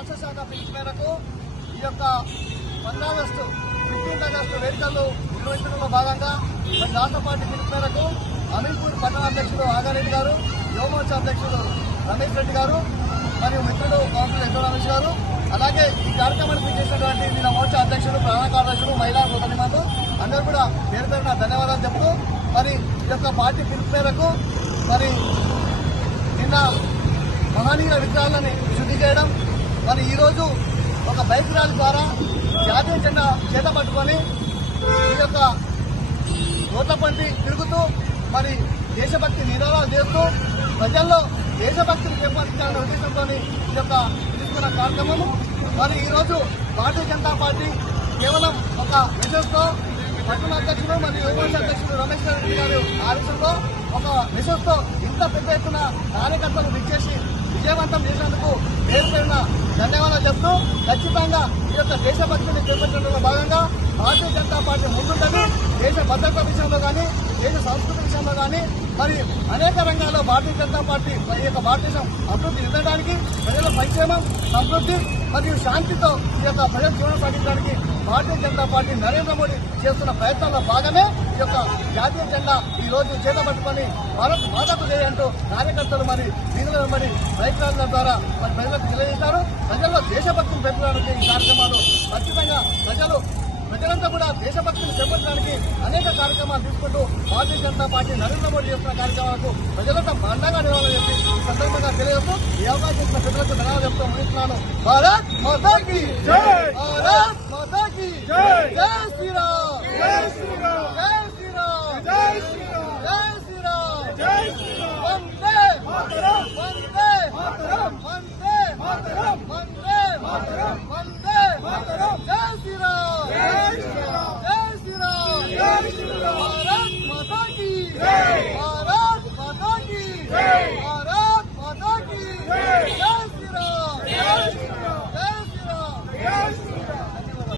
రాష్ట్ర శాఖ పిలుపు మేరకు ఈ యొక్క 15 ఆగస్టు వేడుకలు నిర్వహించడంలో భాగంగా మరి రాష్ట్ర పార్టీ పిలుపు మేరకు అమీన్పూర్ పట్టణ అధ్యక్షుడు ఆగారెడ్డి గారు, యువమోర్చా అధ్యక్షుడు రమేష్ రెడ్డి గారు మరియు మిత్రుడు కౌన్సిలర్ ఎన్నో రమేష్ గారు, అలాగే ఈ కార్యక్రమానికి చేసినటువంటి నిన్న మోర్చా అధ్యక్షుడు, ప్రధాన కార్యదర్శులు, మహిళా సోదరిమణులు అందరూ కూడా పేరు పేరున ధన్యవాదాలు చెప్తూ మరి ఈ యొక్క పార్టీ పిలుపు మేరకు మరి నిన్న మహనీయుల విగ్రహాలని శుద్ధి చేయడం, మరి ఈరోజు ఒక బైక్ ర్యాలీ ద్వారా జాతీయ జెండా చేత పట్టుకొని ఈ యొక్క రోడ్ల పంటి తిరుగుతూ మరి దేశభక్తి నినాదాలు చేస్తూ ప్రజల్లో దేశభక్తిని పెంపొందించాలనే ఉద్దేశంతో ఈ యొక్క తీసుకున్న కార్యక్రమం. మరి ఈరోజు భారతీయ జనతా పార్టీ కేవలం ఒక మెసేజ్తో పట్టణ అధ్యక్షుడు మరియు యువమోర్చా అధ్యక్షుడు రమేష్ రెడ్డి గారి ఆదేశంలో ఒక మెసేజ్తో ఇంత పెద్ద ఎత్తున కార్యకర్తలు విచ్చేసి విజయవంతం చేసినందుకు పేరు పేరున ధన్యవాదాలు చెప్తూ ఖచ్చితంగా ఈ యొక్క దేశభక్తిని చేపట్టడంలో భాగంగా భారతీయ జనతా పార్టీ ముందుంటుంది. దేశ భద్రత విషయంలో కానీ, దేశ సంస్కృతి విషయంలో కానీ మరి అనేక రంగాల్లో భారతీయ జనతా పార్టీ ఈ యొక్క భారతదేశం అభివృద్ధి చెందడానికి, ప్రజల సంక్షేమం, సమృద్ధి మరియు శాంతితో ఈ యొక్క ప్రజల జీవనం సాగించడానికి భారతీయ జనతా పార్టీ నరేంద్ర మోడీ చేస్తున్న ప్రయత్నంలో భాగమే ఈ యొక్క జాతీయ జెండా ఈ రోజు చేత పట్టుకొని భారత్ మాతకు జై అంటూ కార్యకర్తలు మరి వీధుల వెంబడి బైక్ ర్యాలీల ద్వారా మరి ప్రజలకు తెలియజేశారు. ప్రజల్లో దేశభక్తిని పెంచడానికి ఈ కార్యక్రమాలు ఖచ్చితంగా ప్రజలంతా కూడా దేశభక్తిని పెంపొందడానికి అనేక కార్యక్రమాలు తీసుకుంటూ భారతీయ జనతా పార్టీ నరేంద్ర మోడీ చేస్తున్న కార్యక్రమాలకు ప్రజలంతా బండగా నిలవాలని చెప్పి ఈ సందర్భంగా తెలియజేస్తూ ఈ అవకాశం ఇచ్చిన ప్రజలకు ధన్యవాదాలు చెప్తూ ముగిస్తున్నాను. భారత్ మాతాకి జై, భారత్ మాతాకి జై, జై శ్రీరామ్.